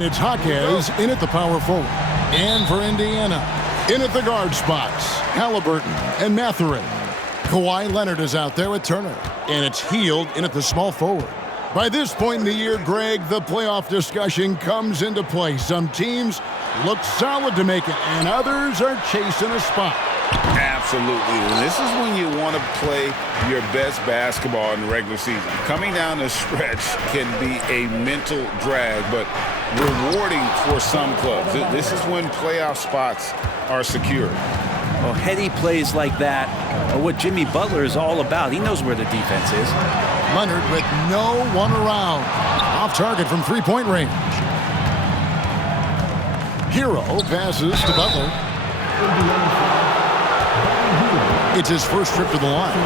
It's Jaquez in at the power forward. And for Indiana, in at the guard spots, Halliburton and Mathurin. Kawhi Leonard is out there with Turner. And it's Hield in at the small forward. By this point in the year, Greg, the playoff discussion comes into play. Some teams look solid to make it, and others are chasing a spot. Absolutely. And this is when you want to play your best basketball in the regular season. Coming down the stretch can be a mental drag, but rewarding for some clubs. This is when playoff spots are secure. Well, heady plays like that are what Jimmy Butler is all about. He knows where the defense is. Leonard with no one around. Off target from three-point range. Hero passes to Butler. It's his first trip to the line.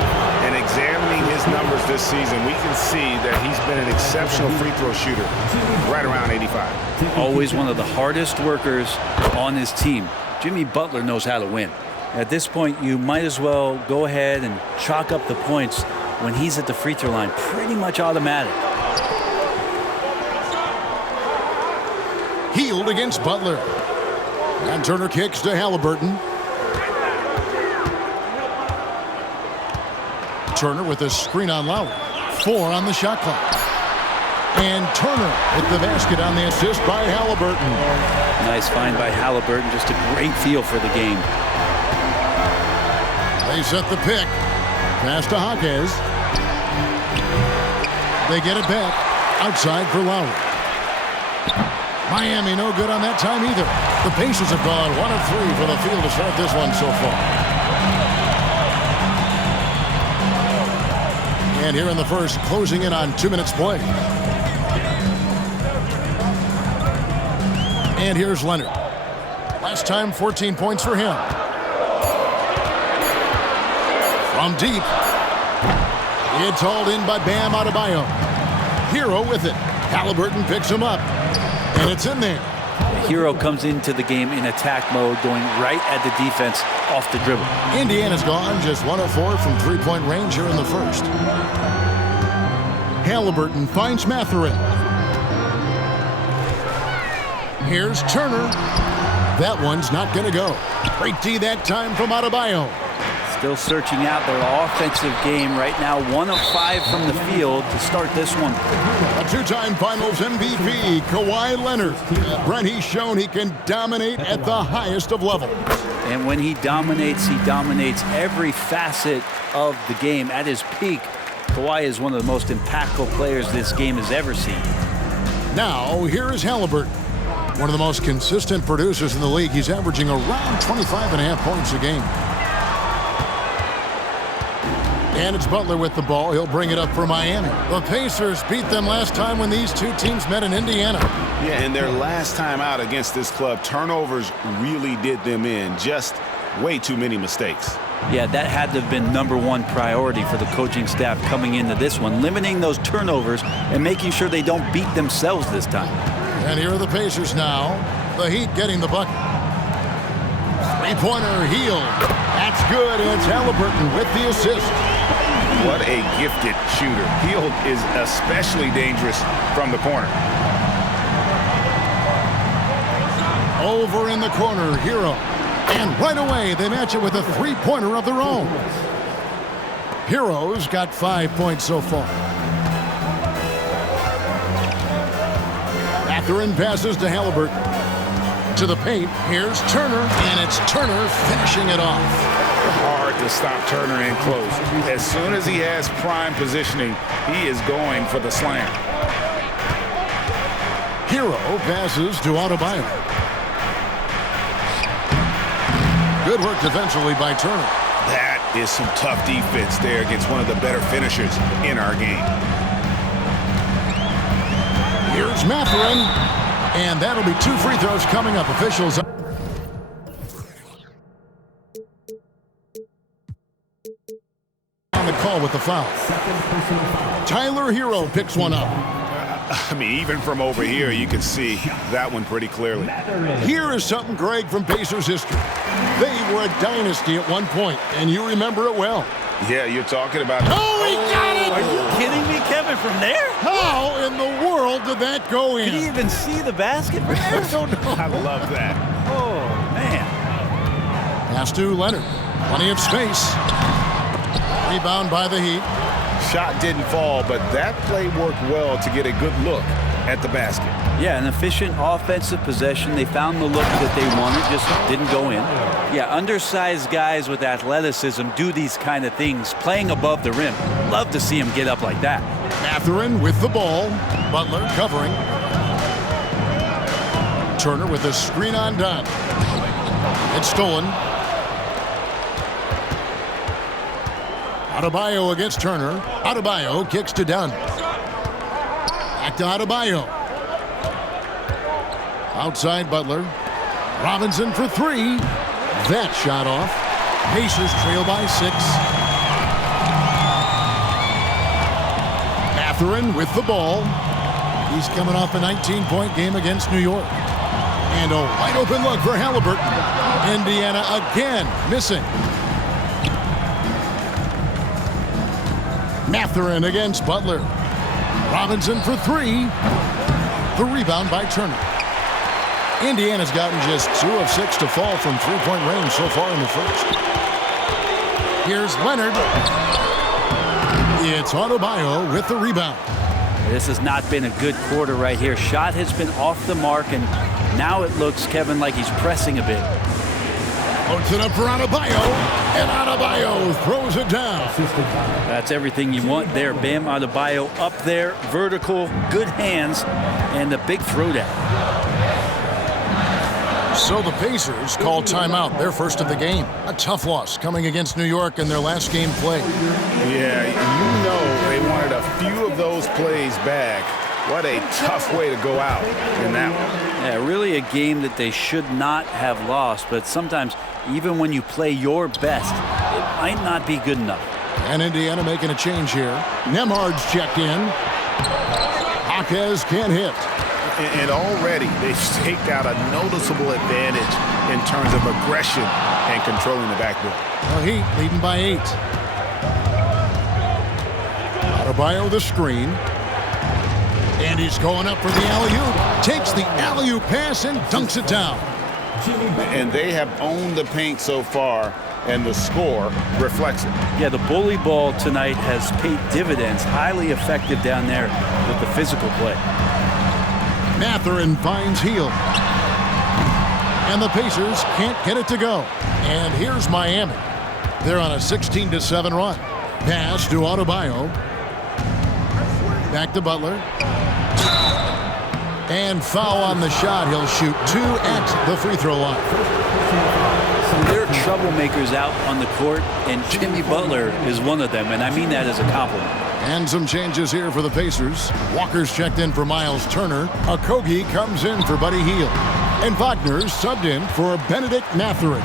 And examining his numbers this season, we can see that he's been an exceptional free throw shooter, right around 85. Always one of the hardest workers on his team. Jimmy Butler knows how to win. At this point, you might as well go ahead and chalk up the points when he's at the free throw line. Pretty much automatic. Hield against Butler. And Turner kicks to Halliburton. Turner with a screen on Lowry. 4 on the shot clock. And Turner with the basket on the assist by Halliburton. Nice find by Halliburton. Just a great feel for the game. They set the pick. Pass to Jaquez. They get it back. Outside for Lowry. Miami no good on that time either. The Pacers have gone 1 of 3 for the field to start this one so far. And here in the first, closing in on 2 minutes play. And here's Leonard. Last time, 14 points for him. From deep. It's hauled in by Bam Adebayo. Hero with it. Halliburton picks him up. And it's in there. Hero comes into the game in attack mode, going right at the defense off the dribble. Indiana's gone just 1 of 4 from three-point range here in the first. Halliburton finds Mathurin. Here's Turner. That one's not going to go. Great D that time from Adebayo. Still searching out their offensive game right now. 1 of 5 from the field to start this one. A 2-time Finals MVP, Kawhi Leonard. Brent, he's shown he can dominate at the highest of levels. And when he dominates every facet of the game. At his peak, Kawhi is one of the most impactful players this game has ever seen. Now, here is Halliburton. One of the most consistent producers in the league. He's averaging around 25.5 points a game. And it's Butler with the ball. He'll bring it up for Miami. The Pacers beat them last time when these two teams met in Indiana. Yeah, and their last time out against this club, turnovers really did them in. Just way too many mistakes. Yeah, that had to have been #1 priority for the coaching staff coming into this one. Limiting those turnovers and making sure they don't beat themselves this time. And here are the Pacers now. The Heat getting the bucket. Three-pointer, Hield. That's good, and it's Halliburton with the assist. What a gifted shooter. Hield is especially dangerous from the corner. Over in the corner, Hero. And right away, they match it with a three-pointer of their own. Hero's got 5 points so far. Mathurin passes to Halliburton. To the paint, here's Turner, and it's Turner finishing it off. Hard to stop Turner in close. As soon as he has prime positioning, he is going for the slam. Hero passes to Adebayo. Good work defensively by Turner. That is some tough defense there against one of the better finishers in our game. Here's Mathurin, and that'll be 2 free throws coming up. Officials on the call with the foul. Tyler Hero picks one up. I mean, even from over here, you can see that one pretty clearly. Here is something, Greg, from Pacers history. They were a dynasty at one point, and you remember it well. Yeah, you're talking about... Oh, he got it! Are you kidding me, Kevin, from there? How in the world did that go in? Did he even see the basket from there? I don't know. I love that. Oh, man. Pass to Leonard. Plenty of space. Rebound by the Heat. Shot didn't fall, but that play worked well to get a good look at the basket. Yeah, an efficient offensive possession. They found the look that they wanted, just didn't go in. Yeah, undersized guys with athleticism do these kind of things, playing above the rim. Love to see him get up like that. Mathurin with the ball. Butler covering. Turner with a screen on Dunn. It's stolen. Adebayo against Turner. Adebayo kicks to Dunn. Back to Adebayo. Outside Butler. Robinson for three. That shot off. Pacers trail by 6. Mathurin with the ball. He's coming off a 19-point game against New York. And a wide open look for Halliburton. Indiana again missing. Mathurin against Butler. Robinson for three. The rebound by Turner. Indiana's gotten just 2 of 6 to fall from three-point range so far in the first. Here's Leonard. It's Adebayo with the rebound. This has not been a good quarter right here. Shot has been off the mark, and now it looks, Kevin, like he's pressing a bit. Puts it up for Adebayo, and Adebayo throws it down. That's everything you want there. Bam Adebayo up there, vertical, good hands, and a big throwdown. So the Pacers call timeout, their first of the game. A tough loss coming against New York in their last game played. Yeah, you know they wanted a few of those plays back. What a tough way to go out in that one. Yeah, really a game that they should not have lost, but sometimes even when you play your best, it might not be good enough. And Indiana making a change here. Nemhard's checked in. Jaquez can't hit. And already they've staked out a noticeable advantage in terms of aggression and controlling the backboard. The Heat leading by 8. Adebayo the screen. And he's going up for the alley-oop. Takes the alley-oop pass and dunks it down. And they have owned the paint so far, and the score reflects it. Yeah, the bully ball tonight has paid dividends. Highly effective down there with the physical play. Mathurin finds Hield. And the Pacers can't get it to go. And here's Miami. They're on a 16-7 run. Pass to Adebayo. Back to Butler. And foul on the shot. He'll shoot 2 at the free throw line. There are troublemakers out on the court, and Jimmy Butler is one of them, and I mean that as a compliment. And some changes here for the Pacers. Walker's checked in for Miles Turner. Okogie comes in for Buddy Hield. And Wagner's subbed in for Benedict Mathurin.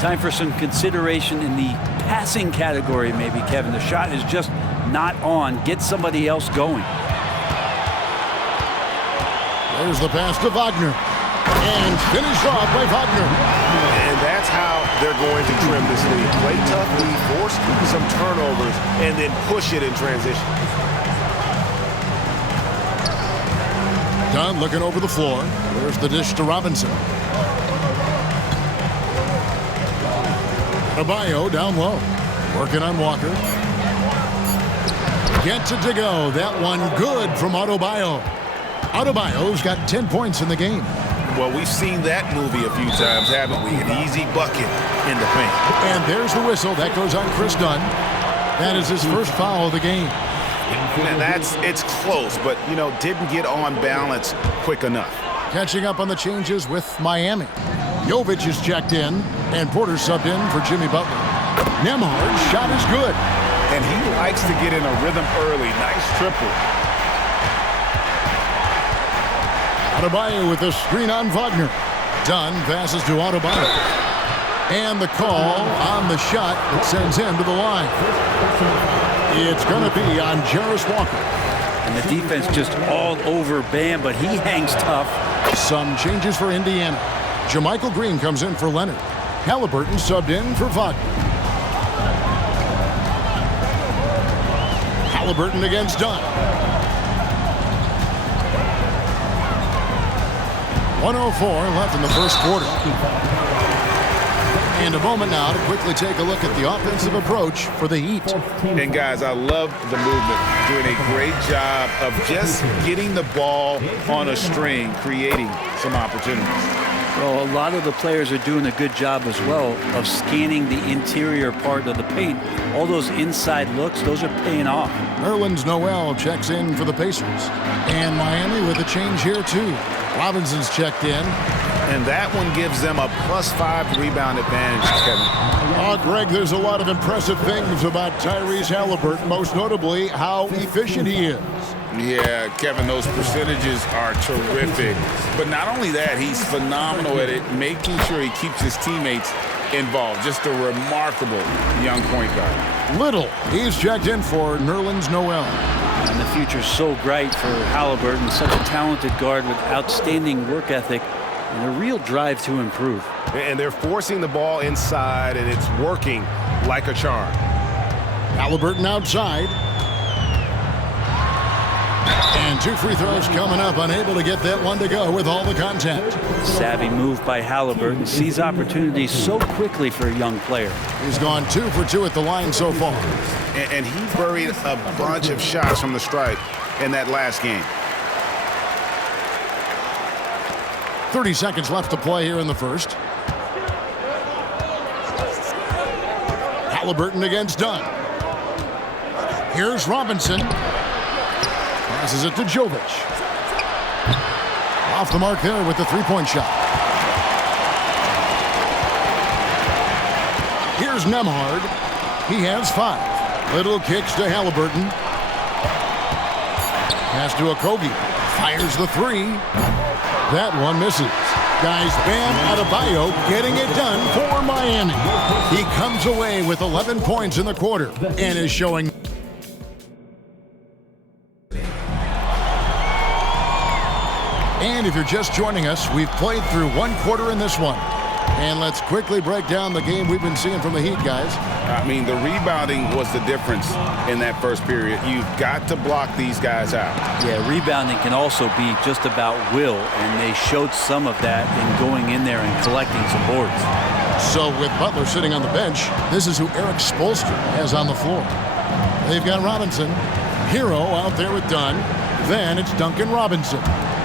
Time for some consideration in the passing category, maybe, Kevin. The shot is just not on. Get somebody else going. There's the pass to Wagner. And finished off by Wagner. And that's how they're going to trim this lead. Play tough lead, force some turnovers, and then push it in transition. Dunn looking over the floor. There's the dish to Robinson. Adebayo down low. Working on Walker. Gets it to go. That one good from Adebayo. Adebayo's got 10 points in the game. Well, we've seen that movie a few times, haven't we? An easy bucket in the paint. And there's the whistle. That goes on Chris Dunn. That is his first foul of the game. And it's close, but, you know, didn't get on balance quick enough. Catching up on the changes with Miami. Jovic is checked in, and Porter subbed in for Jimmy Butler. Nemhard's shot is good. And he likes to get in a rhythm early. Nice triple. Adebayo with a screen on Wagner. Dunn passes to Adebayo. And the call on the shot that sends him to the line. It's going to be on Jarris Walker. And the defense just all over Bam, but he hangs tough. Some changes for Indiana. JaMychal Green comes in for Leonard. Halliburton subbed in for Wagner. Halliburton against Dunn. 1:04 left in the first quarter. And a moment now to quickly take a look at the offensive approach for the Heat. And guys, I love the movement. Doing a great job of just getting the ball on a string, creating some opportunities. Well, a lot of the players are doing a good job as well of scanning the interior part of the paint. All those inside looks, those are paying off. Nerlens Noel checks in for the Pacers. And Miami with a change here too. Robinson's checked in. And that one gives them a +5 rebound advantage, Kevin. Oh, Greg, there's a lot of impressive things about Tyrese Halliburton, most notably how efficient he is. Yeah, Kevin, those percentages are terrific. But not only that, he's phenomenal at it, making sure he keeps his teammates involved. Just a remarkable young point guard. Little, he's checked in for Nerlens Noel. And the future's so bright for Halliburton, such a talented guard with outstanding work ethic and a real drive to improve. And they're forcing the ball inside, and it's working like a charm. Halliburton outside. And 2 free throws coming up, unable to get that one to go with all the contact. Savvy move by Halliburton, sees opportunities so quickly for a young player. He's gone 2 for 2 at the line so far. And he buried a bunch of shots from the stripe in that last game. 30 seconds left to play here in the first. Halliburton against Dunn. Here's Robinson. Passes it to Jovic. Off the mark there with the three-point shot. Here's Nembhard. He has 5. Little kicks to Halliburton. Pass to Okogie. Fires the 3. That one misses. Guys, Bam Adebayo getting it done for Miami. He comes away with 11 points in the quarter and is showing. And if you're just joining us, we've played through 1 quarter in this one. And let's quickly break down the game we've been seeing from the Heat, guys. I mean, the rebounding was the difference in that first period. You've got to block these guys out. Yeah, rebounding can also be just about will, and they showed some of that in going in there and collecting some boards. So with Butler sitting on the bench, this is who Eric Spoelstra has on the floor. They've got Robinson, Hero out there with Dunn. Then it's Duncan Robinson.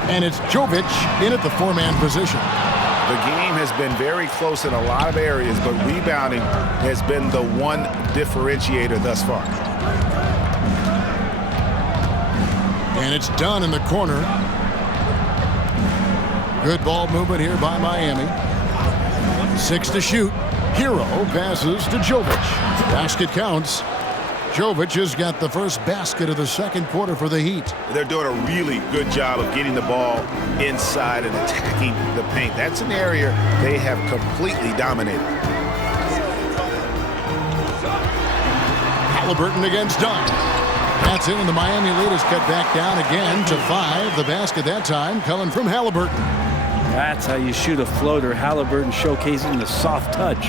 And it's Jovic in at the 4-man position. The game has been very close in a lot of areas, but rebounding has been the one differentiator thus far. And it's Dunn in the corner. Good ball movement here by Miami. 6 to shoot. Hero passes to Jovic. Basket counts. Jovic has got the first basket of the second quarter for the Heat. They're doing a really good job of getting the ball inside and attacking the paint. That's an area they have completely dominated. Halliburton against Dunn. That's in, and the Miami lead is cut back down again to 5. The basket that time coming from Halliburton. That's how you shoot a floater. Halliburton showcasing the soft touch.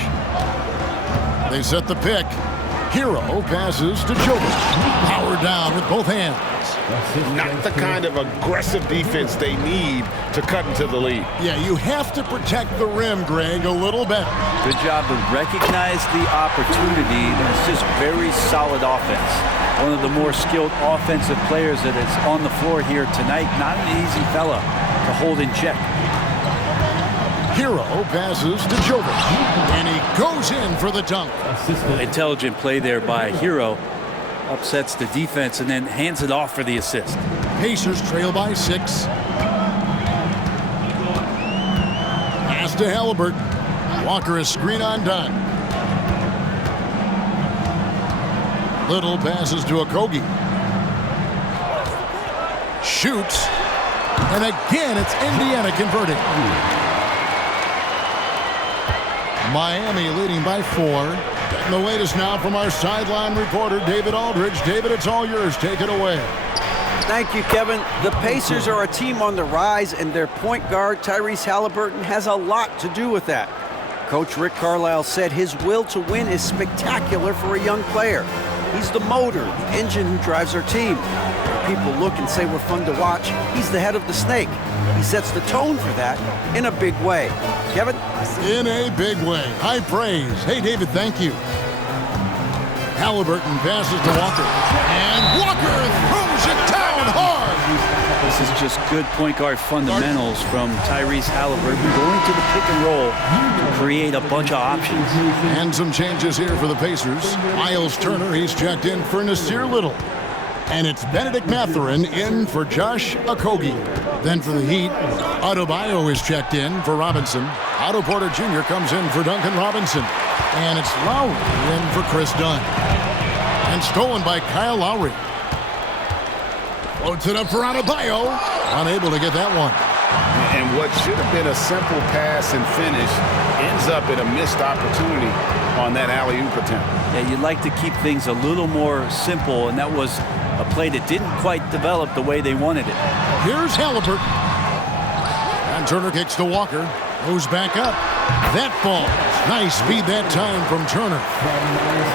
They set the pick. Hero passes to Jovic. Power down with both hands. Not the kind of aggressive defense they need to cut into the lead. Yeah, you have to protect the rim, Greg, a little better. Good job to recognize the opportunity. It's just very solid offense. One of the more skilled offensive players that is on the floor here tonight. Not an easy fella to hold in check. Hero passes to Jovic, and he goes in for the dunk. Intelligent play there by Hero. Upsets the defense and then hands it off for the assist. Pacers trail by 6. Pass to Halliburton. Walker is screen on Dunn. Little passes to Okogie. Shoots. And again, it's Indiana converting. Miami leading by 4. And the latest now from our sideline reporter, David Aldridge. David, it's all yours. Take it away. Thank you, Kevin. The Pacers are a team on the rise, and their point guard, Tyrese Halliburton, has a lot to do with that. Coach Rick Carlisle said his will to win is spectacular for a young player. He's the motor, the engine who drives our team. When people look and say we're fun to watch, he's the head of the snake. He sets the tone for that in a big way. Kevin? In a big way. High praise. Hey, David, thank you. Halliburton passes to Walker. And Walker throws it down hard. This is just good point guard fundamentals from Tyrese Halliburton, going to the pick and roll to create a bunch of options. And some changes here for the Pacers. Miles Turner, he's checked in for Nasir Little. And it's Benedict Mathurin in for Josh Okogie. Then for the Heat, Adebayo is checked in for Robinson. Otto Porter Jr. comes in for Duncan Robinson. And it's Lowry in for Chris Dunn. And stolen by Kyle Lowry. Floats it up for Adebayo. Unable to get that one. And what should have been a simple pass and finish ends up in a missed opportunity on that alley-oop attempt. Yeah, you'd like to keep things a little more simple, and that was a play that didn't quite develop the way they wanted it. Here's Halliburton. And Turner kicks to Walker. Moves back up. That falls. Nice speed that time from Turner.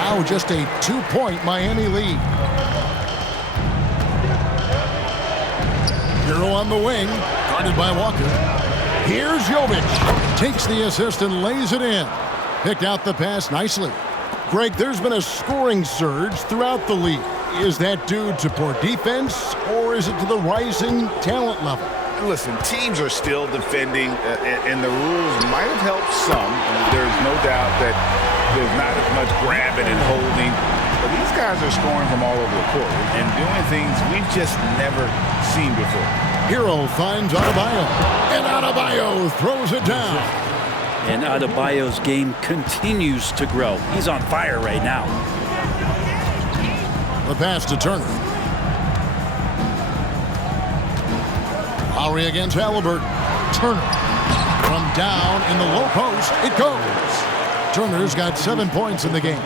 Now just a 2-point Miami lead. Hero on the wing. Guarded by Walker. Here's Jovic. Takes the assist and lays it in. Picked out the pass nicely. Greg, there's been a scoring surge throughout the league. Is that due to poor defense, or is it to the rising talent level? Listen, teams are still defending, and the rules might have helped some. There's no doubt that there's not as much grabbing and holding. But these guys are scoring from all over the court and doing things we've just never seen before. Hero finds Adebayo, and Adebayo throws it down. And Adebayo's game continues to grow. He's on fire right now. The pass to Turner. Lowry against Halliburton. Turner from down in the low post. It goes. Turner's got 7 points in the game.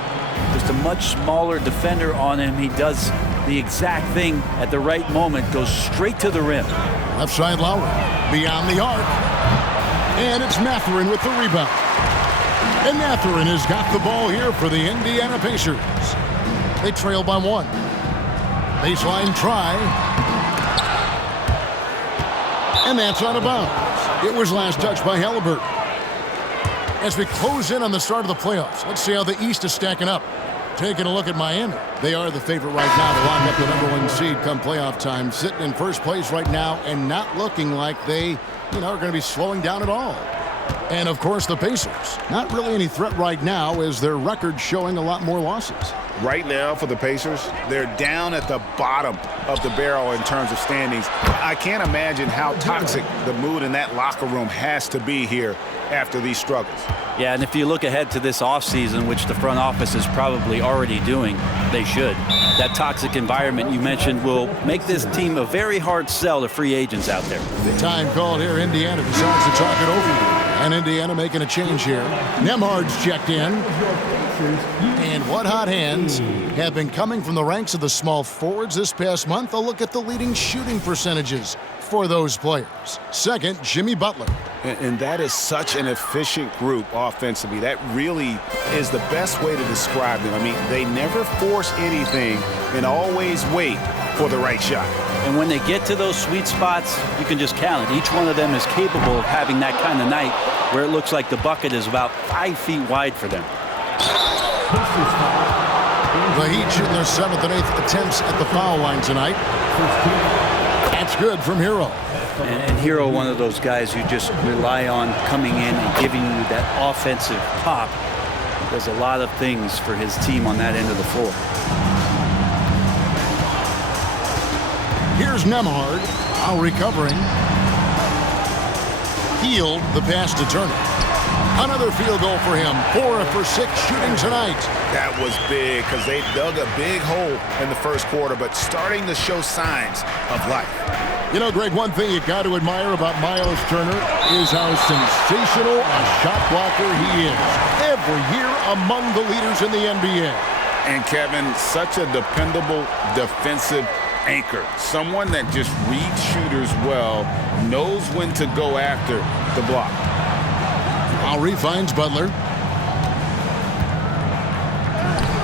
Just a much smaller defender on him. He does the exact thing at the right moment. Goes straight to the rim. Left side Lowry. Beyond the arc. And it's Mathurin with the rebound. And Mathurin has got the ball here for the Indiana Pacers. They trail by 1. Baseline try. And that's out of bounds. It was last touched by Halliburton. As we close in on the start of the playoffs, let's see how the East is stacking up. Taking a look at Miami. They are the favorite right now to lock up the #1 seed come playoff time. Sitting in first place right now and not looking like they, are going to be slowing down at all. And, of course, the Pacers. Not really any threat right now as their record showing a lot more losses. Right now for the Pacers, they're down at the bottom of the barrel in terms of standings. I can't imagine how toxic the mood in that locker room has to be here after these struggles. Yeah, and if you look ahead to this offseason, which the front office is probably already doing, they should. That toxic environment you mentioned will make this team a very hard sell to free agents out there. The time called here. Indiana decides to talk it over. And Indiana making a change here. Nembhard's checked in. And what hot hands have been coming from the ranks of the small forwards this past month. A look at the leading shooting percentages for those players. Second, Jimmy Butler. And that is such an efficient group offensively. That really is the best way to describe them. I mean, they never force anything and always wait for the right shot. And when they get to those sweet spots, you can just count it. Each one of them is capable of having that kind of night where it looks like the bucket is about 5 feet wide for them. The Heat shooting their 7th and 8th attempts at the foul line tonight. That's good from Hero. And Hero, one of those guys you just rely on coming in and giving you that offensive pop. Does a lot of things for his team on that end of the floor. Here's Nembhard, now recovering. Healed the pass to Turner. Another field goal for him. 4 for 6 shooting tonight. That was big because they dug a big hole in the first quarter, but starting to show signs of life. Greg, one thing you got to admire about Miles Turner is how sensational a shot blocker he is. Every year among the leaders in the NBA. And Kevin, such a dependable defensive anchor. Someone that just reads shooters well, knows when to go after the block. Lowry finds Butler.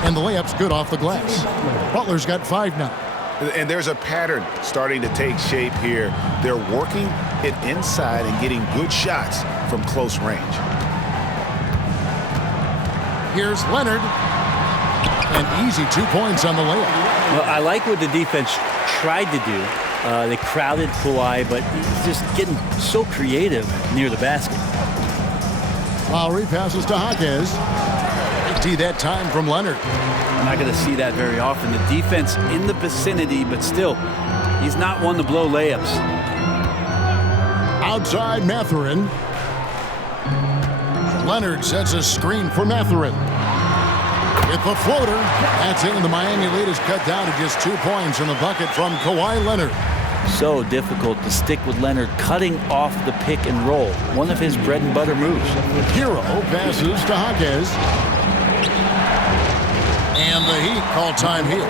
And the layup's good off the glass. Butler's got 5 now. And there's a pattern starting to take shape here. They're working it inside and getting good shots from close range. Here's Leonard. An easy 2 points on the layup. Well, I like what the defense tried to do. They crowded Kawhi, but he's just getting so creative near the basket. Lowry passes to Jaquez. Big T that time from Leonard. I'm not going to see that very often. The defense in the vicinity, but still, he's not one to blow layups. Outside Mathurin. Leonard sets a screen for Mathurin. With the floater, that's in. The Miami lead is cut down to just 2 points in the bucket from Kawhi Leonard. So difficult to stick with Leonard cutting off the pick and roll. One of his bread and butter moves. Hero passes to Jaquez. And the Heat call time here.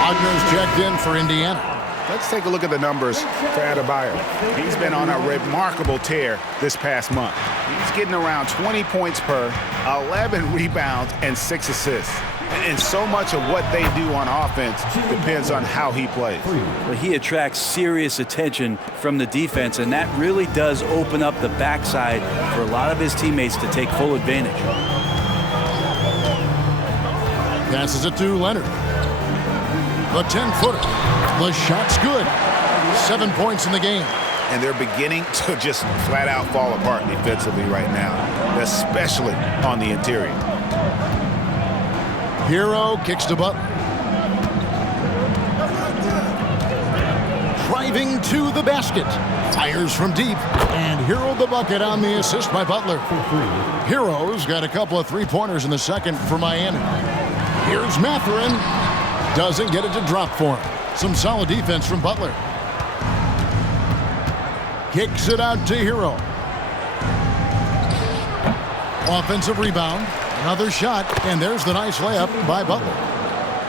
Wagner's checked in for Indiana. Let's take a look at the numbers for Adebayo. He's been on a remarkable tear this past month. He's getting around 20 points per, 11 rebounds, and 6 assists. And so much of what they do on offense depends on how he plays. Well, he attracts serious attention from the defense, and that really does open up the backside for a lot of his teammates to take full advantage. Passes it to Leonard. The 10-footer. The shot's good. 7 points in the game. And they're beginning to just flat out fall apart defensively right now, especially on the interior. Hero kicks to Butler. Driving to the basket. Fires from deep. And Hero the bucket on the assist by Butler. Hero's got a couple of 3-pointers in the second for Miami. Here's Mathurin. Doesn't get it to drop for him. Some solid defense from Butler. Kicks it out to Hero. Offensive rebound. Another shot, and there's the nice layup by Butler.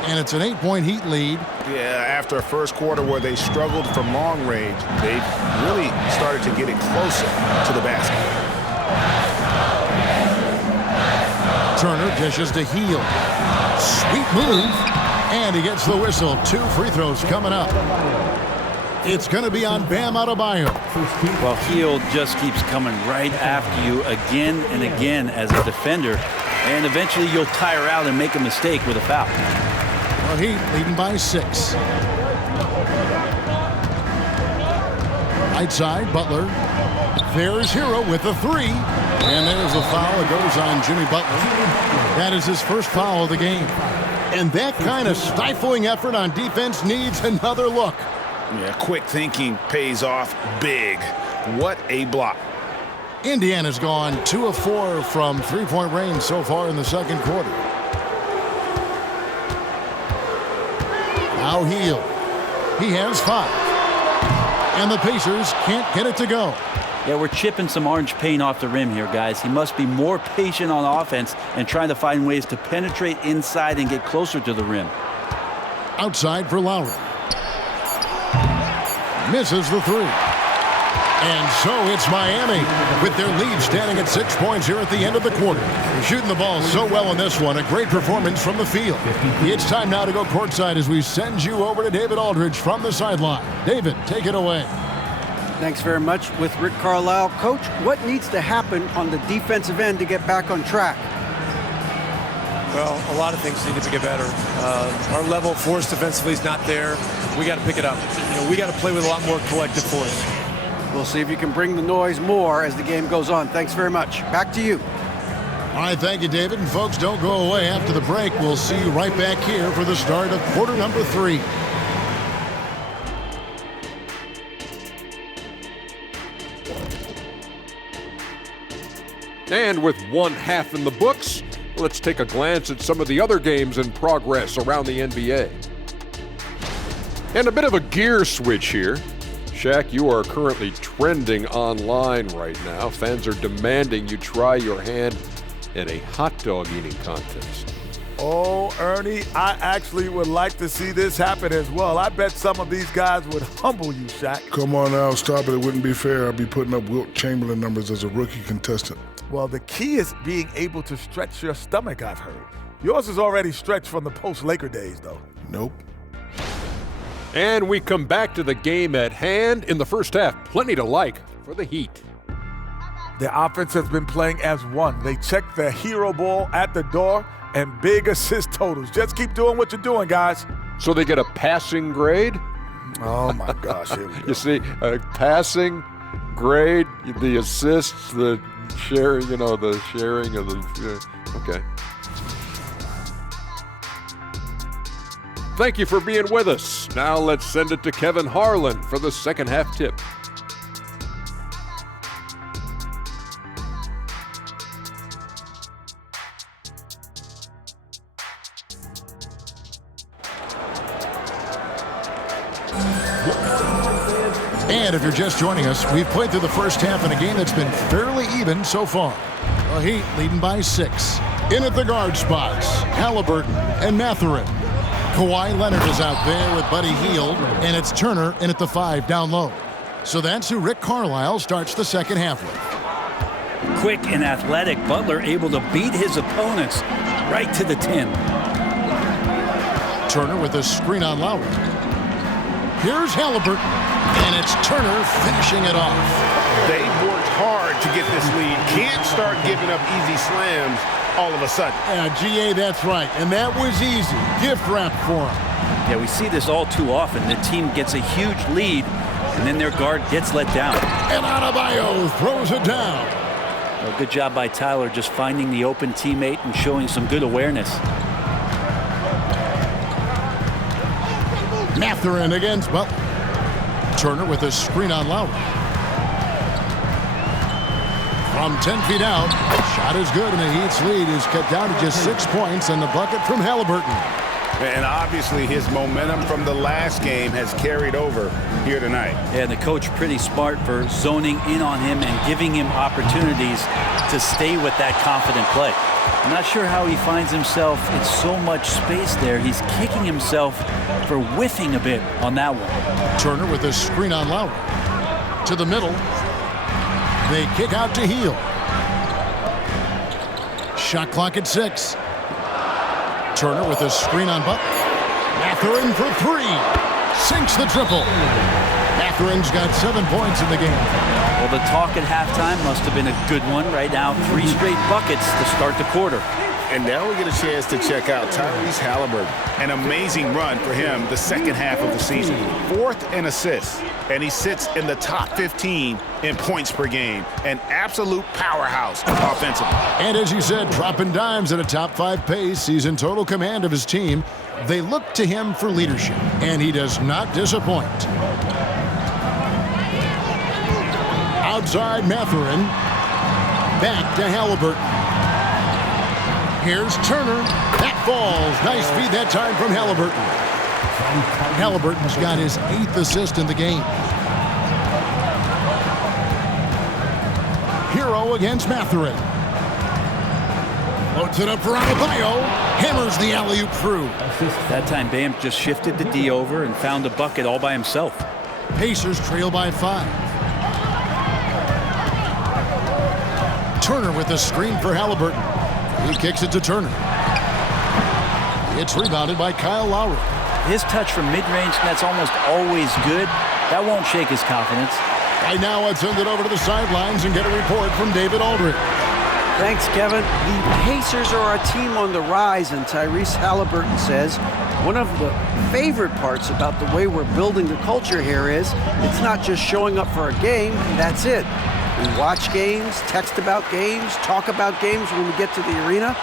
And it's an 8-point Heat lead. Yeah, after a first quarter where they struggled from long range, they really started to get it closer to the basket. Turner dishes to Hield. Sweet move, and he gets the whistle. 2 free throws coming up. It's going to be on Bam Adebayo. Well, Hield just keeps coming right after you again and again as a defender. And eventually you'll tire out and make a mistake with a foul. Well, Heat leading by 6. Right side, Butler. There's Hero with the 3. And there's the foul. It goes on Jimmy Butler. That is his first foul of the game. And that kind of stifling effort on defense needs another look. Yeah, quick thinking pays off big. What a block. Indiana's gone 2 of 4 from 3-point range so far in the second quarter. Now Hield. He has 5. And the Pacers can't get it to go. Yeah, we're chipping some orange paint off the rim here, guys. He must be more patient on offense and trying to find ways to penetrate inside and get closer to the rim. Outside for Lowry. Misses the 3. And so it's Miami with their lead standing at 6 points here at the end of the quarter. They're shooting the ball so well in this one. A great performance from the field. It's time now to go courtside as we send you over to David Aldridge from the sideline. David, take it away. Thanks very much with Rick Carlisle. Coach, what needs to happen on the defensive end to get back on track? Well, a lot of things need to get better. Our level of force defensively is not there. We got to pick it up. We got to play with a lot more collective force. We'll see if you can bring the noise more as the game goes on. Thanks very much. Back to you. All right, thank you, David. And folks, don't go away. After the break, we'll see you right back here for the start of quarter number 3. And with one half in the books, let's take a glance at some of the other games in progress around the NBA. And a bit of a gear switch here. Shaq, you are currently trending online right now. Fans are demanding you try your hand in a hot dog eating contest. Oh, Ernie, I actually would like to see this happen as well. I bet some of these guys would humble you, Shaq. Come on now, stop it. It wouldn't be fair. I'd be putting up Wilt Chamberlain numbers as a rookie contestant. Well, the key is being able to stretch your stomach, I've heard. Yours is already stretched from the post-Laker days, though. Nope. And we come back to the game at hand. In the first half, plenty to like for the Heat. The offense has been playing as one. They checked the hero ball at the door and big assist totals. Just keep doing what you're doing, guys. So they get a passing grade? Oh, my gosh. Here we go. You see, a passing grade, the assists, the sharing, the sharing of the... okay. Thank you for being with us. Now let's send it to Kevin Harlan for the second half tip. And if you're just joining us, we've played through the first half in a game that's been fairly even so far. The Heat leading by 6. In at the guard spots, Halliburton and Mathurin. Kawhi Leonard is out there with Buddy Hield, and it's Turner in at the 5 down low. So that's who Rick Carlisle starts the second half with. Quick and athletic, Butler able to beat his opponents right to the 10. Turner with a screen on Lowry. Here's Halliburton, and it's Turner finishing it off. They've worked hard to get this lead. Can't start giving up easy slams all of a sudden. Yeah, GA, that's right. And that was easy. Gift wrap for him. Yeah, we see this all too often. The team gets a huge lead, and then their guard gets let down. And Adebayo throws it down. Well, good job by Tyler just finding the open teammate and showing some good awareness. Mathurin against Butler. Turner with a screen on Lowry. From 10 feet out, shot is good, and the Heat's lead is cut down to just 6 points, and the bucket from Halliburton. And obviously his momentum from the last game has carried over here tonight. Yeah, the coach pretty smart for zoning in on him and giving him opportunities to stay with that confident play. I'm not sure how he finds himself in so much space there. He's kicking himself for whiffing a bit on that one. Turner with a screen on Lowry. To the middle. They kick out to Hield. Shot clock at 6. Turner with a screen on Butler. Mathurin for 3. Sinks the triple. Mathurin's got 7 points in the game. Well, the talk at halftime must have been a good one. Right now, 3 straight buckets to start the quarter. And now we get a chance to check out Tyrese Halliburton. An amazing run for him the second half of the season. 4th in assists, and he sits in the top 15 in points per game. An absolute powerhouse offensively. And as you said, dropping dimes at a top 5 pace. He's in total command of his team. They look to him for leadership, and he does not disappoint. Outside Mathurin. Back to Halliburton. Here's Turner. That falls. Nice feed that time from Halliburton. Halliburton's got his 8th assist in the game. Hero against Mathurin. Floats it up for Adebayo. Hammers the alley-oop through. That time Bam just shifted the D over and found a bucket all by himself. Pacers trail by 5. Turner with a screen for Halliburton. He kicks it to Turner. It's rebounded by Kyle Lowry. His touch from mid-range, that's almost always good. That won't shake his confidence. Right now, let's send it over to the sidelines and get a report from David Aldridge. Thanks, Kevin. The Pacers are a team on the rise, and Tyrese Halliburton says one of the favorite parts about the way we're building the culture here is it's not just showing up for a game, that's it. We watch games, text about games, talk about games when we get to the arena.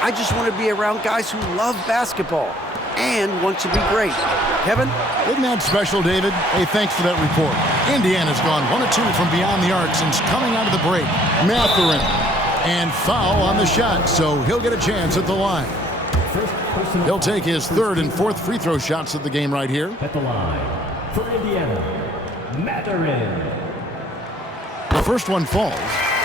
I just want to be around guys who love basketball and want to be great. Kevin? Isn't that special, David? Hey, thanks for that report. Indiana's gone 1 of 2 from beyond the arc since coming out of the break. Mathurin. And foul on the shot, so he'll get a chance at the line. He'll take his 3rd and 4th free throw shots of the game right here. At the line for Indiana, Mathurin. The first one falls.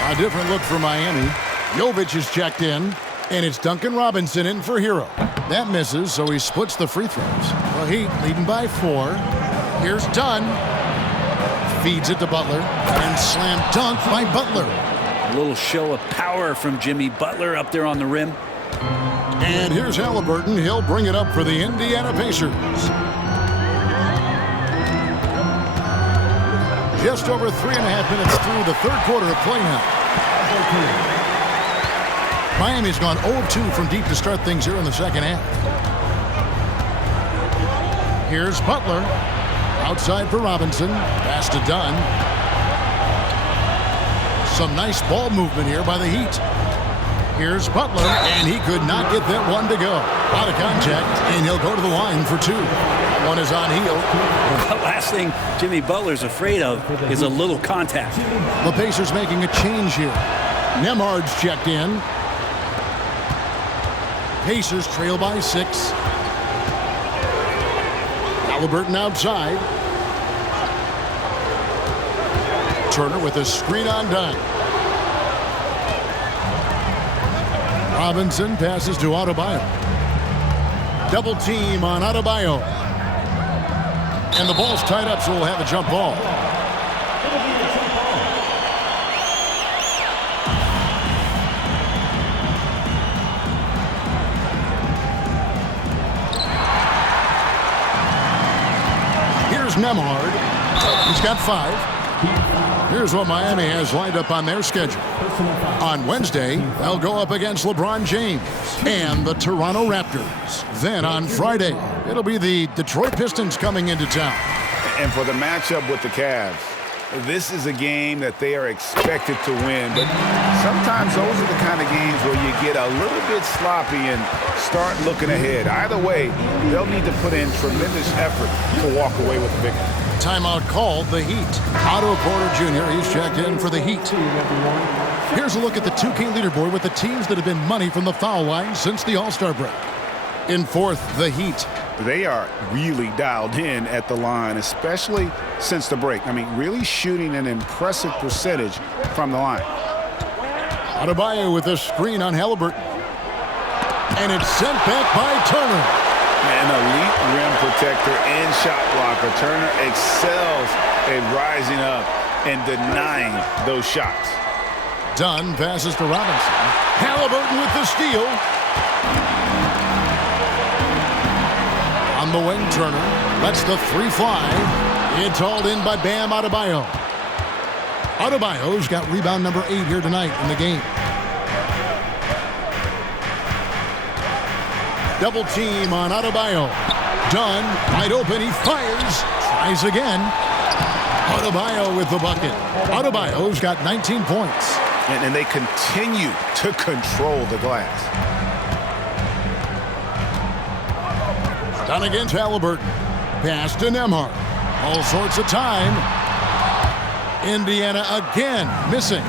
A different look for Miami. Jovic is checked in. And it's Duncan Robinson in for Hero. That misses, so he splits the free throws. The Heat leading by 4. Here's Dunn. Feeds it to Butler. And slam dunk by Butler. A little show of power from Jimmy Butler up there on the rim. And here's Halliburton. He'll bring it up for the Indiana Pacers. Just over 3.5 minutes through the third quarter of play now. Miami's gone 0 of 2 from deep to start things here in the second half. Here's Butler. Outside for Robinson. Pass to Dunn. Some nice ball movement here by the Heat. Here's Butler, and he could not get that one to go. Out of contact, and he'll go to the line for 2. One is on heel. The last thing Jimmy Butler's afraid of is a little contact. The Pacers making a change here. Nemhard's checked in. Pacers trail by 6. Halliburton outside. Turner with a screen on Dunn. Robinson passes to Adebayo. Double team on Adebayo. And the ball's tied up, so we'll have a jump ball. Here's Nemhard. He's got 5. Here's what Miami has lined up on their schedule. On Wednesday, they'll go up against LeBron James and the Toronto Raptors. Then on Friday, it'll be the Detroit Pistons coming into town. And for the matchup with the Cavs, this is a game that they are expected to win, but sometimes those are the kind of games where you get a little bit sloppy and start looking ahead. Either way, they'll need to put in tremendous effort to walk away with the victory. Timeout called the Heat. Otto Porter Jr. He's checked in for the Heat. Here's a look at the 2K leaderboard with the teams that have been money from the foul line since the All-Star break. In 4th, the Heat. They are really dialed in at the line, especially since the break. I mean, really shooting an impressive percentage from the line. Adebayo with a screen on Halliburton. And it's sent back by Turner. An elite rim protector and shot blocker. Turner excels at rising up and denying those shots. Dunn passes to Robinson. Halliburton with the steal. On the wing, Turner lets the 3 fly. It's hauled in by Bam Adebayo. Adebayo's got rebound number 8 here tonight in the game. Double team on Adebayo. Dunn, wide open, he fires. Tries again. Adebayo with the bucket. Adebayo's got 19 points. And they continue to control the glass. Dunn against Halliburton. Pass to Nemhard. All sorts of time. Indiana again missing.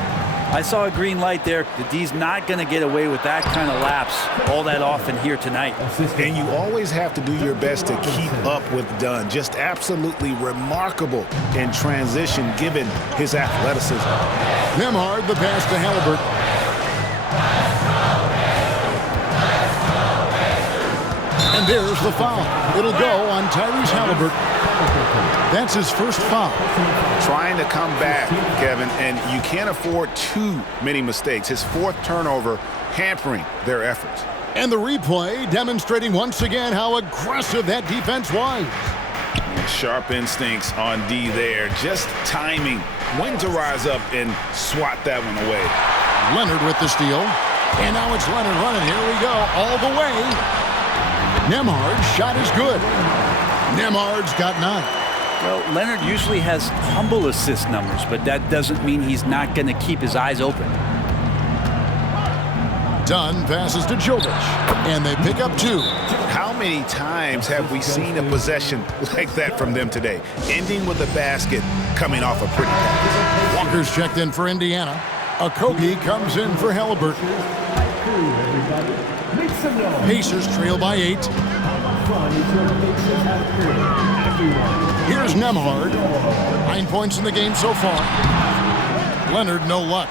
I saw a green light there. The D's not going to get away with that kind of lapse all that often here tonight. And you always have to do your best to keep up with Dunn. Just absolutely remarkable in transition given his athleticism. Nemhard, the pass to Halliburton. And there's the foul. It'll go on Tyrese Halliburton. That's his first foul. Trying to come back, Kevin, and you can't afford too many mistakes. His 4th turnover hampering their efforts. And the replay demonstrating once again how aggressive that defense was. Sharp instincts on D there. Just timing when to rise up and swat that one away. Leonard with the steal. And now it's Leonard running. Here we go. All the way. Nemhard's shot is good. Nemhard's got 9. Well, Leonard usually has humble assist numbers, but that doesn't mean he's not going to keep his eyes open. Dunn passes to Jovic, and they pick up 2. How many times have we seen a possession like that from them today? Ending with a basket, coming off a pretty pass. Walker's checked in for Indiana. Okogie comes in for Halliburton. Pacers trail by 8. Here's Nemhard. 9 points in the game so far. Leonard, no luck.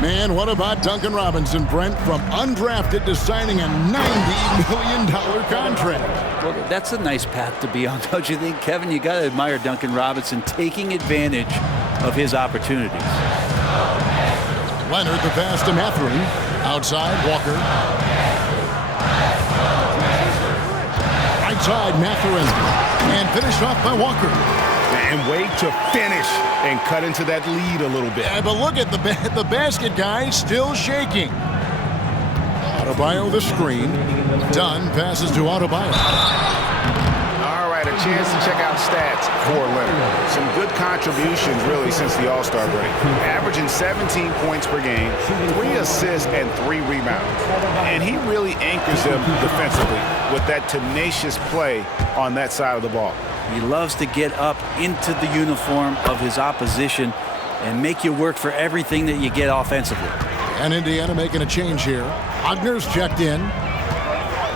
Man, what about Duncan Robinson, Brent, from undrafted to signing a $90 million contract? Well, that's a nice path to be on, don't you think, Kevin? You got to admire Duncan Robinson taking advantage of his opportunities. Leonard, the pass to Mathurin. Outside, Walker. Right side, Mathurin. And finished off by Walker. And wait to finish and cut into that lead a little bit. Yeah, but look at the basket guy still shaking. Adebayo the screen. Dunn passes to Adebayo. All right, a chance to check out stats for Leonard. Some good contributions, really, since the All-Star break. Averaging 17 points per game, 3 assists, and 3 rebounds. And he really anchors them defensively with that tenacious play on that side of the ball. He loves to get up into the uniform of his opposition and make you work for everything that you get offensively. And Indiana making a change here. Wagner's checked in.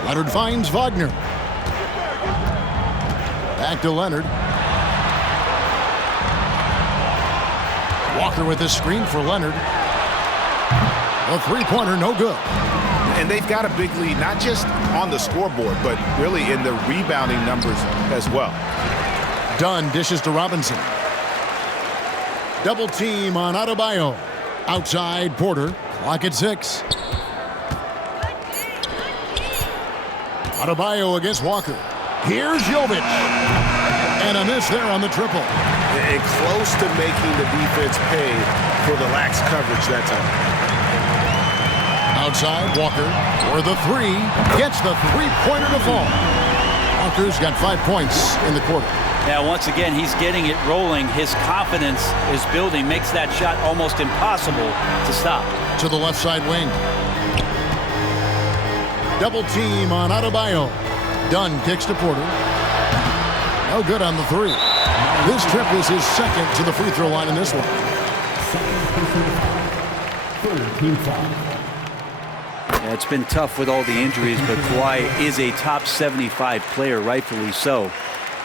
Leonard finds Wagner. Back to Leonard. Walker with this screen for Leonard. A three-pointer, no good. And they've got a big lead, not just on the scoreboard, but really in the rebounding numbers as well. Dunn dishes to Robinson. Double team on Adebayo. Outside, Porter. Clock at 6. Adebayo against Walker. Here's Jovic. And a miss there on the triple. And close to making the defense pay for the lax coverage that time. Outside, Walker for the 3. Gets the three-pointer to fall. Walker's got 5 points in the quarter. Now, once again, he's getting it rolling. His confidence is building. Makes that shot almost impossible to stop. To the left side wing. Double team on Adebayo. Dunn kicks to Porter. No good on the 3. This trip was his second to the free throw line in this one. Yeah, it's been tough with all the injuries, but Kawhi is a top 75 player, rightfully so. You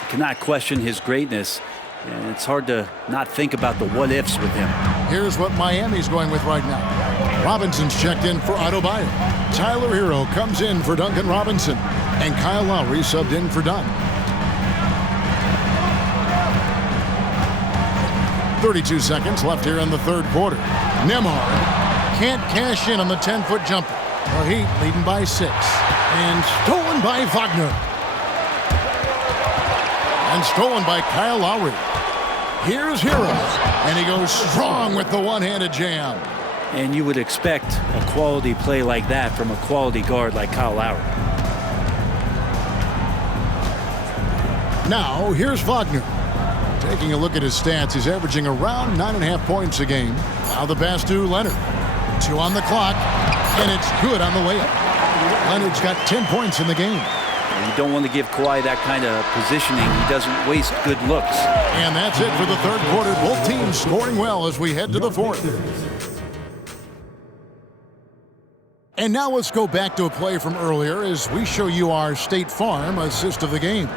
cannot question his greatness, and it's hard to not think about the what-ifs with him. Here's what Miami's going with right now. Robinson's checked in for Adebayo. Tyler Hero comes in for Duncan Robinson, and Kyle Lowry subbed in for Dunn. 32 seconds left here in the third quarter. Nembhard can't cash in on the 10-foot jumper. The Heat leading by 6. And stolen by Wagner. And stolen by Kyle Lowry. Here's Hero. And he goes strong with the one-handed jam. And you would expect a quality play like that from a quality guard like Kyle Lowry. Now, here's Wagner. Taking a look at his stats, he's averaging around 9.5 points a game. Now the pass to Leonard. 2 on the clock, and it's good on the layup. Leonard's got 10 points in the game. You don't want to give Kawhi that kind of positioning. He doesn't waste good looks. And that's it for the third quarter. Both teams scoring well as we head to the fourth. And now let's go back to a play from earlier as we show you our State Farm assist of the game.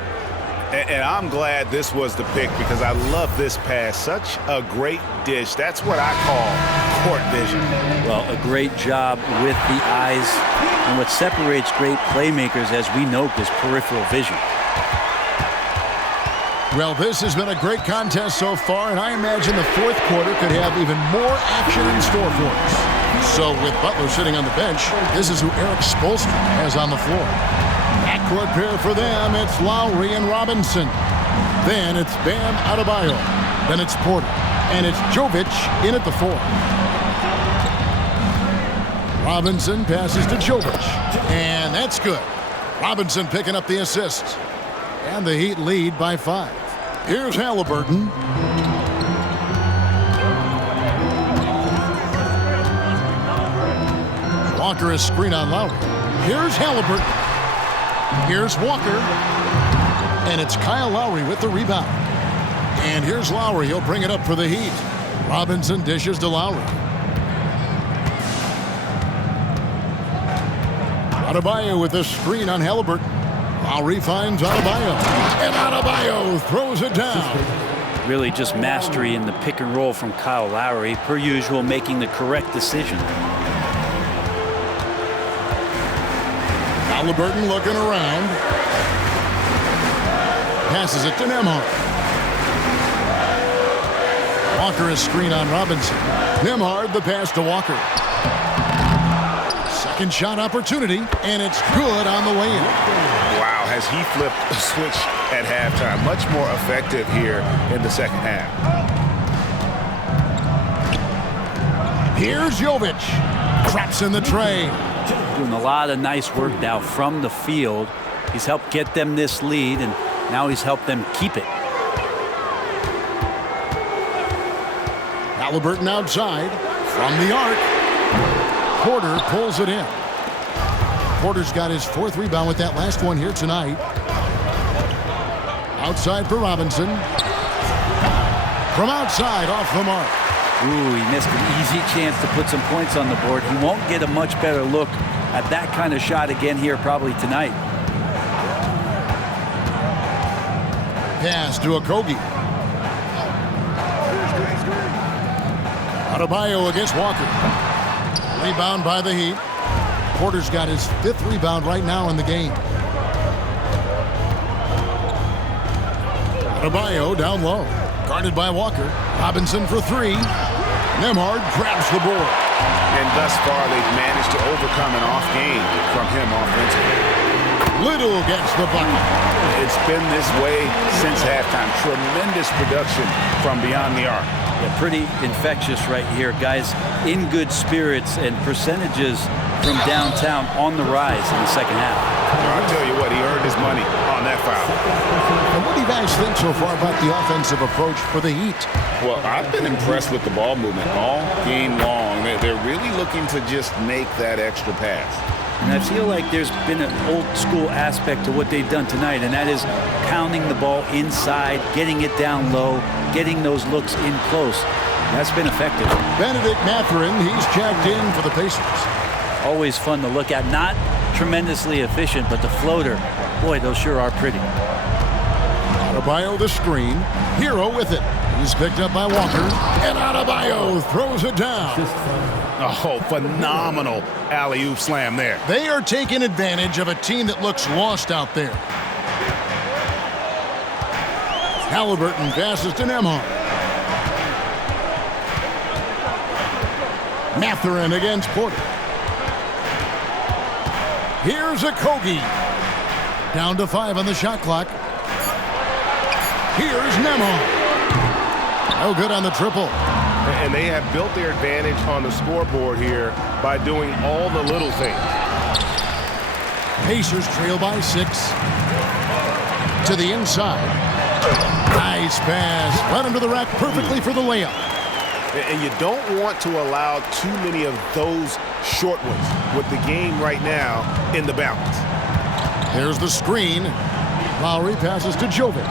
And I'm glad this was the pick because I love this pass. Such a great dish. That's what I call court vision. Well, a great job with the eyes. And what separates great playmakers, as we note, is peripheral vision. Well, this has been a great contest so far, and I imagine the fourth quarter could have even more action in store for us. So with Butler sitting on the bench, this is who Eric Spoelstra has on the floor. Backcourt pair for them, it's Lowry and Robinson. Then it's Bam Adebayo. Then it's Porter. And it's Jovic in at the 4. Robinson passes to Jovic. And that's good. Robinson picking up the assist. And the Heat lead by 5. Here's Halliburton. Walker is screen on Lowry. Here's Halliburton. Here's Walker. And it's Kyle Lowry with the rebound. And here's Lowry. He'll bring it up for the Heat. Robinson dishes to Lowry. Adebayo with the screen on Halliburton. Lowry finds Adebayo. And Adebayo throws it down. Really just mastery in the pick and roll from Kyle Lowry, per usual, making the correct decision. Halliburton looking around. Passes it to Nembhard. Walker is screen on Robinson. Nembhard the pass to Walker. Second shot opportunity, and it's good on the way in. Wow, has he flipped a switch at halftime? Much more effective here in the second half. Here's Jovic. Traps in the tray. Doing a lot of nice work now from the field. He's helped get them this lead, and now he's helped them keep it. Halliburton outside from the arc. Porter pulls it in. Porter's got his 4th rebound with that last one here tonight. Outside for Robinson. From outside, off the mark. Ooh, he missed an easy chance to put some points on the board. He won't get a much better look at that kind of shot again here probably tonight. Pass to Okogie. Adebayo against Walker. Rebound by the Heat. Porter's got his 5th rebound right now in the game. Adebayo down low. Guarded by Walker. Robinson for 3. Nembhard grabs the board. And thus far, they've managed to overcome an off game from him offensively. Little gets the bucket. It's been this way since halftime. Tremendous production from beyond the arc. Yeah, pretty infectious right here. Guys in good spirits, and percentages from downtown on the rise in the second half. I'll tell you what, he earned his money on that foul. And what do you guys think so far about the offensive approach for the Heat? Well, I've been impressed with the ball movement all game long. They're really looking to just make that extra pass. And I feel like there's been an old school aspect to what they've done tonight, and that is pounding the ball inside, getting it down low, getting those looks in close. That's been effective. Benedict Mathurin, he's checked in for the Pacers. Always fun to look at. Not tremendously efficient, but the floater, boy, those sure are pretty. Adebayo the screen. Hero with it. He's picked up by Walker. And Adebayo throws it down. Oh, phenomenal alley-oop slam there. They are taking advantage of a team that looks lost out there. Halliburton passes to Nembhard. Mathurin against Porter. Here's Okogie. Down to 5 on the shot clock. Here's Nembhard. No good on the triple. And they have built their advantage on the scoreboard here by doing all the little things. Pacers trail by 6. To the inside. Nice pass. Led him to the rack perfectly for the layup. And you don't want to allow too many of those short ones with the game right now in the balance. There's the screen. Lowry passes to Jovic.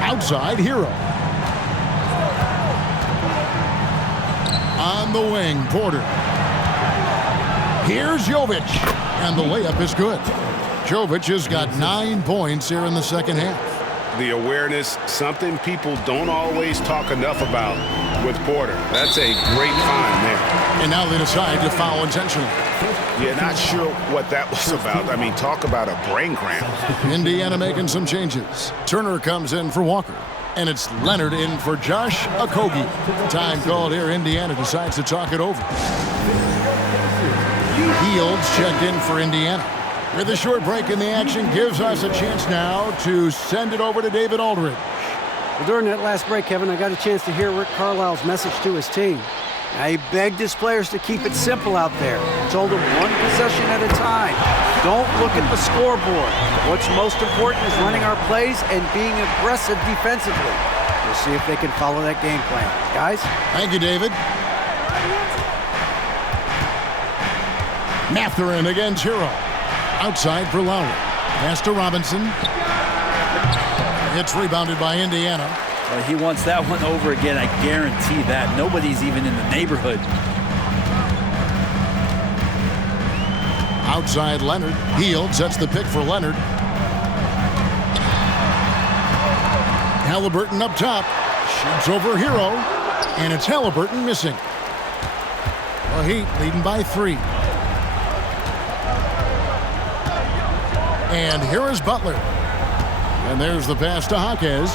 Outside, Hero. On the wing, Porter. Here's Jovic. And the layup is good. Jovic has got 9 points here in the second half. The awareness, something people don't always talk enough about with Porter. That's a great find there. And now they decide to foul intentionally. Yeah, not sure what that was about. I mean, talk about a brain cramp. Indiana making some changes. Turner comes in for Walker. And it's Leonard in for Josh Okogie. Time called here. Indiana decides to talk it over. Fields checked in for Indiana. With a short break in the action, gives us a chance now to send it over to David Aldridge. Well, during that last break, Kevin, I got a chance to hear Rick Carlisle's message to his team. Now, he begged his players to keep it simple out there. Told them one possession at a time. Don't look at the scoreboard. What's most important is running our plays and being aggressive defensively. We'll see if they can follow that game plan. Guys? Thank you, David. Mathurin against Hero. Outside for Lowry. Pass to Robinson. It's rebounded by Indiana. Well, he wants that one over again, I guarantee that. Nobody's even in the neighborhood. Outside Leonard. Hield sets the pick for Leonard. Halliburton up top. Shoots over Hero, and it's Halliburton missing. The Heat leading by 3. And here is Butler. And there's the pass to Jaquez.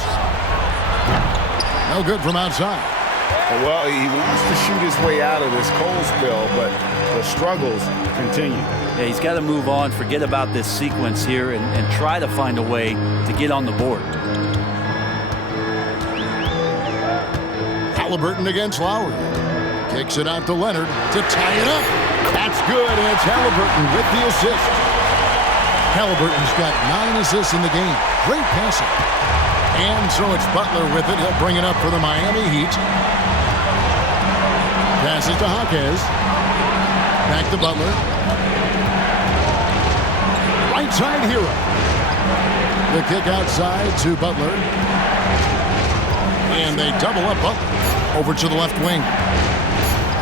No good from outside. Well, he wants to shoot his way out of this cold spell, but the struggles continue. Yeah, he's got to move on, forget about this sequence here, and try to find a way to get on the board. Halliburton against Lowry. Kicks it out to Leonard to tie it up. That's good, and it's Halliburton with the assist. Halliburton's got 9 assists in the game. Great passing. And so it's Butler with it. He'll bring it up for the Miami Heat. Passes to Jaquez. Back to Butler. Right side Hero. The kick outside to Butler. And they double up Butler. Over to the left wing.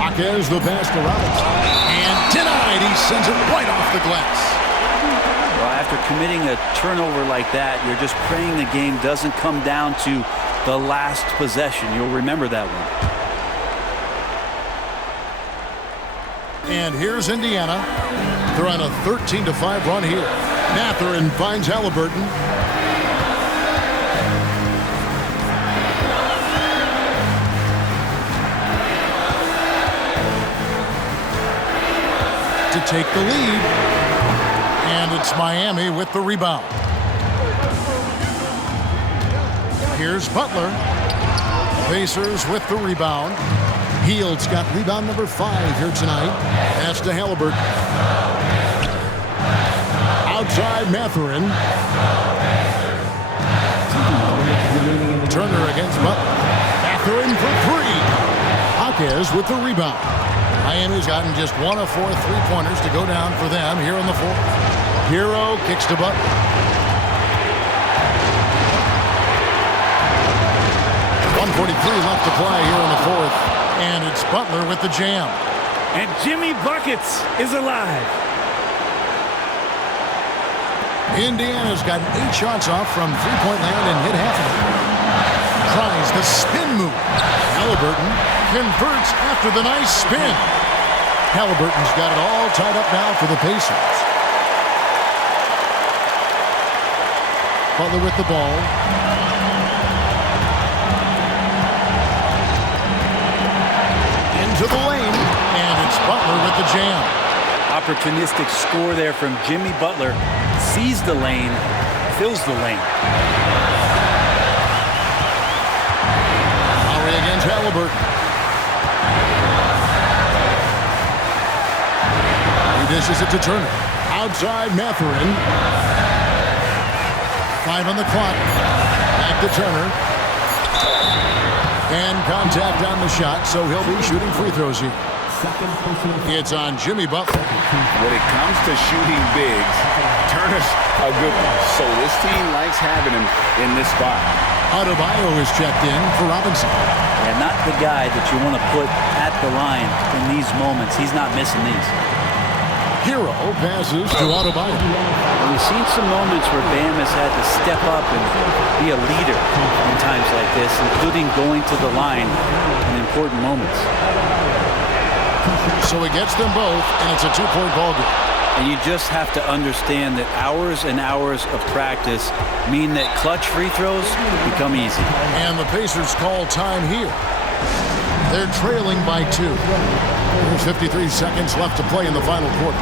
Jaquez the pass to Robinson. And denied. He sends it right off the glass. Well, after committing a turnover like that, you're just praying the game doesn't come down to the last possession. You'll remember that one. And here's Indiana. They're on a 13-5 run here. Mathurin finds Halliburton. To take the lead. And it's Miami with the rebound. Here's Butler. Pacers with the rebound. Hield's got rebound number 5 here tonight. Pass to Halliburton. Outside Mathurin. Turner against Butler. Mathurin for 3. Jaquez with the rebound. Miami's gotten just 1 of 4 3-pointers to go down for them here in the 4th. Hero kicks to Butler. 1:43 left to play here in the 4th. And it's Butler with the jam. And Jimmy Buckets is alive. Indiana's gotten 8 shots off from 3-point land and hit half of them. Tries the spin move. Halliburton converts after the nice spin. Halliburton's got it all tied up now for the Pacers. Butler with the ball. Into the lane, and it's Butler with the jam. Opportunistic score there from Jimmy Butler. Sees the lane, fills the lane. Lowry against Halliburton. He dishes it to Turner. Outside Mathurin. 5 on the clock. Back to Turner. And contact on the shot, so he'll be shooting free throws here. It's on Jimmy Butler. When it comes to shooting bigs, Turner's a good one. So this team likes having him in this spot. Adebayo is checked in for Robinson. Yeah, not the guy that you want to put at the line in these moments. He's not missing these. Hero passes to Adebayo. We've seen some moments where Bam has had to step up and be a leader in times like this, including going to the line in important moments. So he gets them both, and it's a 2-point ball game. And you just have to understand that hours and hours of practice mean that clutch free throws become easy. And the Pacers call time here. They're trailing by 2. There's 53 seconds left to play in the final quarter.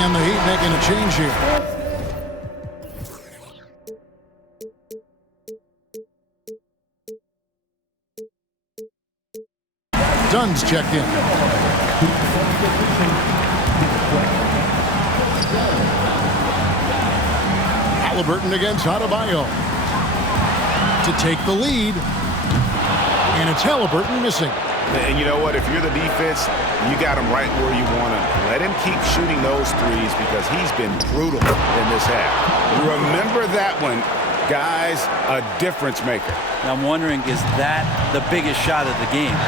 And the Heat making a change here. Dunn's checked in. Halliburton against Adebayo to take the lead. And it's Halliburton missing. And you know what? If you're the defense, you got him right where you want him. Let him keep shooting those threes because he's been brutal in this half. Remember that one, guys, a difference maker. And I'm wondering, is that the biggest shot of the game?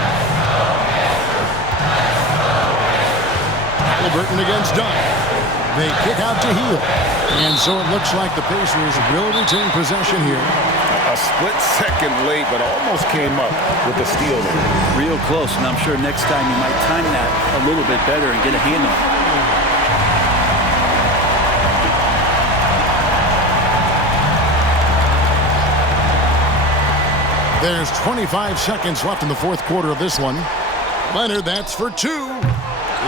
Halliburton against Dunn. They kick out to Hield. And so it looks like the Pacers will retain possession here. A split second late, but almost came up with the steal there. Real close, and I'm sure next time you might time that a little bit better and get a hand on it. There's 25 seconds left in the fourth quarter of this one. Leonard, that's for two.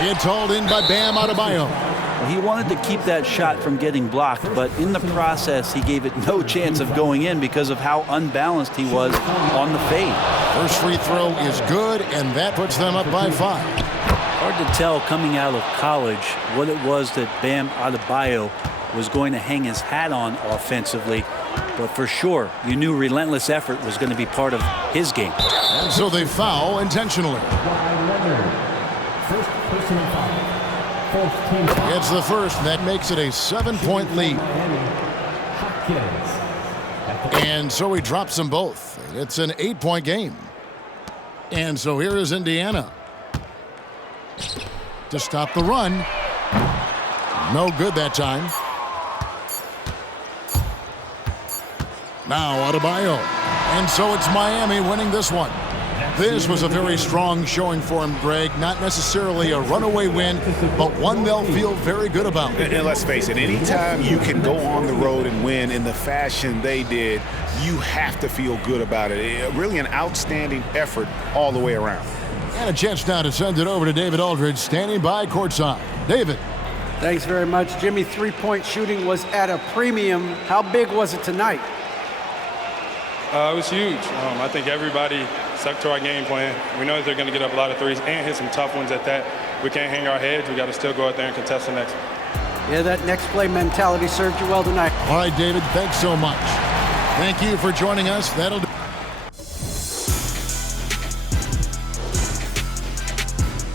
It's hauled in by Bam Adebayo. Well, he wanted to keep that shot from getting blocked, but in the process, he gave it no chance of going in because of how unbalanced he was on the fade. First free throw is good, and that puts them up by 5. Hard to tell coming out of college what it was that Bam Adebayo was going to hang his hat on offensively, but for sure, you knew relentless effort was going to be part of his game. And so they foul intentionally. First personal foul. First team foul. It's the first, and that makes it a 7-point lead. And so he drops them both. It's an 8-point game. And so here is Indiana to stop the run. No good that time. Now Adebayo. And so it's Miami winning this one. This was a very strong showing for him, Greg. Not necessarily a runaway win, but one they'll feel very good about. And let's face it, anytime you can go on the road and win in the fashion they did, you have to feel good about it. Really an outstanding effort all the way around. And a chance now to send it over to David Aldridge, standing by courtside. David. Thanks very much, Jimmy. Three-point shooting was at a premium. How big was it tonight? It was huge. I think everybody stuck to our game plan. We know that they're going to get up a lot of threes and hit some tough ones at that. We can't hang our heads. We got to still go out there and contest the next one. Yeah, that next play mentality served you well tonight. All right, David, thanks so much. Thank you for joining us. That'll do.